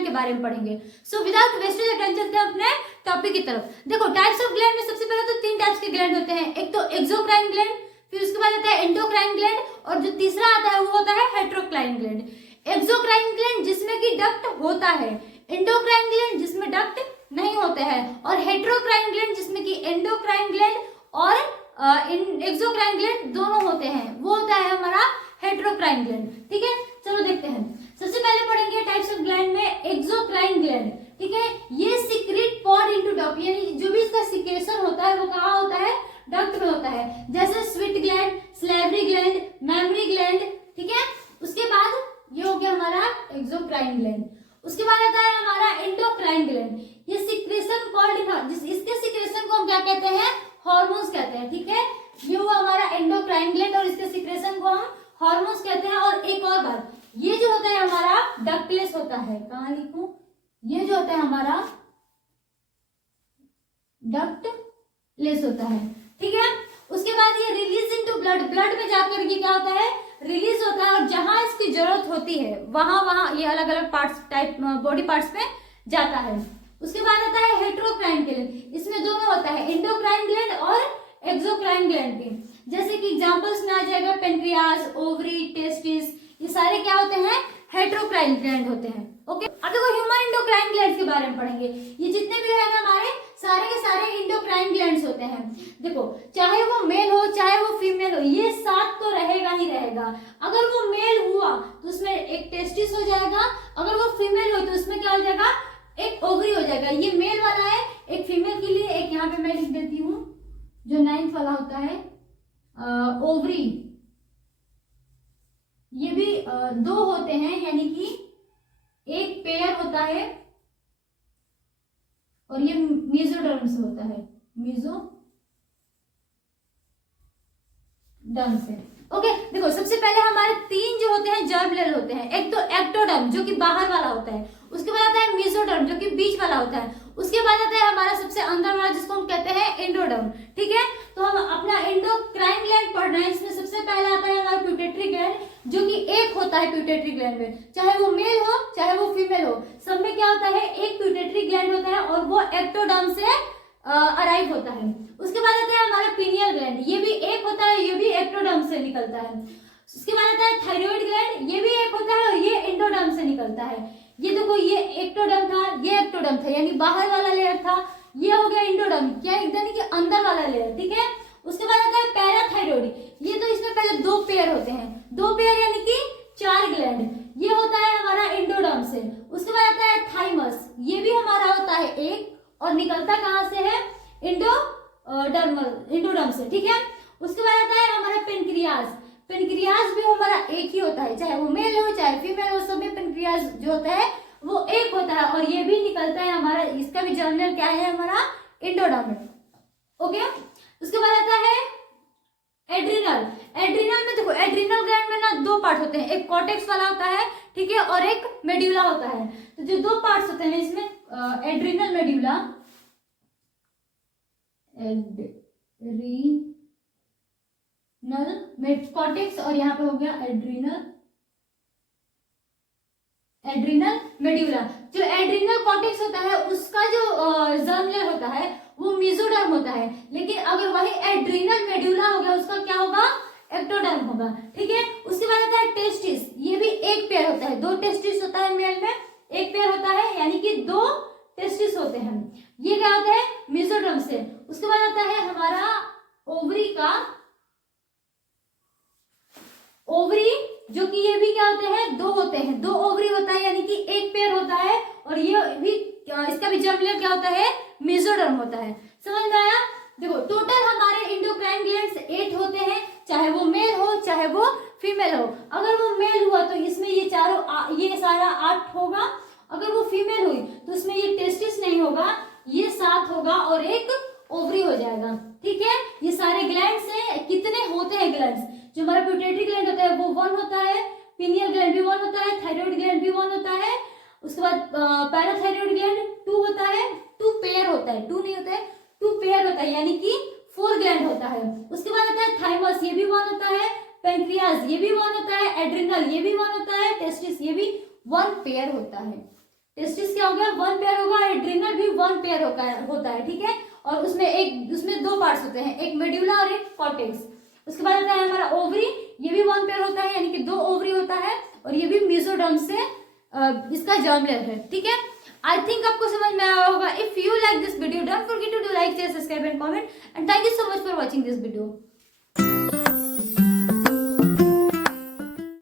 Gland के बारे में पढ़ेंगे। So without wastage of time चलते हैं अपने टॉपिक की तरफ। देखो टाइप्स ऑफ ग्लैंड में सबसे पहले तो 3 टाइप्स के ग्लैंड होते हैं, एक तो एक्सोक्राइन ग्लैंड, फिर उसके बाद आता है एंडोक्राइन ग्लैंड, और जो तीसरा आता है वो होता है हेटेरोक्राइन ग्लैंड। एक्सोक्राइन ग्लैंड जिसमें कि डक्ट होता है, एंडोक्राइन ग्लैंड जिसमें डक्ट नहीं होते हैं, और हेटेरोक्राइन ग्लैंड जिसमें कि एंडोक्राइन ग्लैंड और एक्सोक्राइन ग्लैंड दोनों होते हैं, वो होता है हमारा हेटेरोक्राइन ग्लैंड। ठीक है, चलो देखते हैं। सबसे पहले पढ़ेंगे टाइप्स ऑफ ग्लैंड में एक्सोक्राइन ग्लैंड। ठीक है, ये सीक्रेट पॉड इनटू डक्ट, यानी जो भी इसका सीक्रेशन होता है वो कहाँ होता है, डक्ट में होता है, जैसे sweet gland, salivary gland, mammary gland. ठीक है, उसके बाद ये हो गया हमारा एक्सोक्राइन ग्लैंड। उसके बाद आता है हमारा एंडोक्राइन ग्लैंड। ये सीक्रेशन कॉल्ड, इसके सीक्रेशन को हम क्या कहते हैं, हार्मोन्स कहते हैं। ठीक है, ये हुआ हमारा एंडोक्राइन ग्लैंड और इसके सीक्रेशन को हम हार्मोन्स कहते हैं। और एक और बात, ये जो होता है हमारा डक्टलेस होता है, कहाँ लिखूं, ये जो होता है हमारा डक्टलेस होता है। ठीक है, उसके बाद ये रिलीज इनटू ब्लड, ब्लड में जाकर ये क्या होता है, रिलीज होता है, और जहां इसकी जरूरत होती है वहां ये अलग अलग पार्ट्स टाइप बॉडी पार्ट्स में जाता है। उसके बाद आता है हेटेरोक्राइन ग्लैंड, इसमें दोनों होता है, एंडोक्राइन ग्लैंड और एक्सोक्राइन ग्लैंड भी। जैसे कि एग्जांपल्स में आ जाएगा पेनक्रियाज, ओवरी, टेस्टिस, ये सारे क्या होते हैं, हेटेरोक्राइन ग्लैंड होते हैं। ओके, अब देखो ह्यूमन एंडोक्राइन ग्लैंड के बारे में पढ़ेंगे। ये जितने भी है ना हमारे सारे के सारे एंडोक्राइन ग्लैंड्स होते हैं। देखो चाहे वो मेल हो चाहे वो फीमेल हो, ये साथ तो रहेगा ही रहेगा। अगर वो मेल हुआ तो उसमें एक टेस्टिस हो जाएगा, अगर वो फीमेल हो तो उसमें क्या हो जाएगा, एक ओवरी हो जाएगा। ये मेल वाला है, एक फीमेल के लिए, एक यहाँ पे मैं लिख देती हूँ जो 9th वाला होता है ओवरी। ये भी 2 होते हैं, यानी कि एक पेयर होता है, और ये मेसोडर्म से होता है, मेसोडर्म से। ओके, देखो सबसे पहले हमारे 3 जो होते हैं जर्म लेयर होते हैं। एक तो एक्टोडर्म जो कि बाहर वाला होता है, उसके बाद आता है मेसोडर्म जो कि बीच वाला होता है, उसके बाद आता है हमारा सबसे अंदर वाला जिसको हम कहते हैं एंडोडर्म। ठीक है, तो हम अपना एंडोक्राइन ग्लैंड पढ़ रहे हैं। इसमें सबसे पहले आता है हमारा प्यूटेटरी ग्लैंड, जो कि एक होता है प्यूटेटरी ग्लैंड में, चाहे वो मेल हो चाहे वो फीमेल हो, सब में क्या होता है, एक प्यूटेटरी ग्लैंड होता है, और वो एक्टोडर्म से अराइव होता है। उसके बाद आता है हमारा पीनियल ग्लैंड, ये भी एक होता है, ये भी एक्टोडर्म से निकलता है। उसके बाद आता है थायराइड ग्लैंड, ये भी एक होता है और ये एंडोडर्म से निकलता है। ये देखो ये एक्टोडर्म था, ये एक्टोडर्म था, यानी बाहर वाला लेयर था, ये हो गया एंडोडर्म, क्या यानी कि अंदर वाला लेयर। ठीक है, उसके बाद आता है पैराथायरॉइड, ये तो इसमें पहले 2 पेयर होते हैं, 2 पेयर यानी कि 4 ग्लैंड, ये होता है हमारा एंडोडर्म से। उसके बाद आता है थाइमस, ये भी हमारा होता है एक, और निकलता कहां से है, एंडोडर्म से। ठीक है, उसके बाद आता है हमारा पेनक्रियाज, पेनक्रियाज भी हमारा एक ही होता है, चाहे वो मेल हो चाहे फीमेल हो, सब में पेनक्रियाज जो होता है वो एक होता है, और ये भी निकलता है हमारा, इसका भी जर्नल क्या है हमारा, एंडोडर्म। ओके, उसके बाद आता है एड्रिनल। एड्रिनल में देखो, एड्रिनल ग्लैंड में ना 2 पार्ट होते हैं, एक कॉर्टेक्स वाला होता है, ठीक है, और एक मेड्यूला होता है। तो जो 2 पार्ट्स होते हैं इसमें, एड्रिनल मेड्यूला, एड्रिनल कॉर्टेक्स, और यहाँ पे हो गया एड्रिनल मेड्यूला। जो एड्रिनल कॉर्टेक्स होता है उसका जो जर्म लेयर होता है वो मेसोडर्म होता है, लेकिन अगर वही एड्रिनल मेड्यूला हो गया उसका क्या होगा, एक्टोडर्म होगा। ठीक है, उसके बाद आता है टेस्टिस, ये भी एक पेयर होता है, 2 टेस्टिस होता है मेल में, एक पेयर होता है, यानी कि 2 टेस्टिस होते हैं, ये क्या होता है, मेसोडर्म से। उसके बाद आता है हमारा ओवरी का, ओवरी जो कि ये भी क्या होते हैं, 2 होते हैं, 2 ओवरी होता है, यानी कि एक पेयर होता है, और ये भी इसका भी जर्म लेयर क्या होता है, मेसोडर्म होता है। समझ में आया? देखो टोटल हमारे एंडोक्राइन ग्लैंड्स 8 होते हैं, चाहे वो मेल हो चाहे वो फीमेल हो। अगर वो मेल हुआ तो इसमें ये चारों ये सारा 8 होगा, अगर वो फीमेल हुई तो उसमें ये टेस्टिस नहीं होगा, ये 7 होगा और एक ओवरी हो जाएगा। ठीक है, ये सारे ग्लैंड्स हैं। कितने होते हैं ग्लैंड्स, जो हमारा प्यूटेटरी ग्लैंड होता है वो 1 होता है, पिनियल ग्लैंड भी 1 होता है, थायराइड ग्लैंड भी 1 होता है, उसके बाद पैराथायराइड ग्लैंड 2 होता है, 2 पेयर होता है, 2 नहीं होता है, 2 पेयर होता है, यानी कि 4 ग्लैंड होता है। उसके बाद आता है थाइमस, ये भी 1 होता है, पैंक्रियाज ये भी 1 होता है, एड्रिनल ये भी 1 होता है, टेस्टिस ये भी 1 पेयर होता है। टेस्टिस क्या हो गया, वन पेयर होगा, एड्रिनल भी वन पेयर होता है, ठीक है। और उसमें दो पार्ट्स होते हैं, एक मेड्यूला और एक कॉर्टेक्स। उसके बाद आता है हमारा ओवरी, ये भी वन पेयर होता है, यानी कि दो ओवरी होता है, और ये भी मेसोडर्म से इसका जर्म लेयर है, ठीक है। आई थिंक आपको समझ में आया होगा। If you like this video, don't forget to do like, share, subscribe and comment, and thank you so much for watching this video.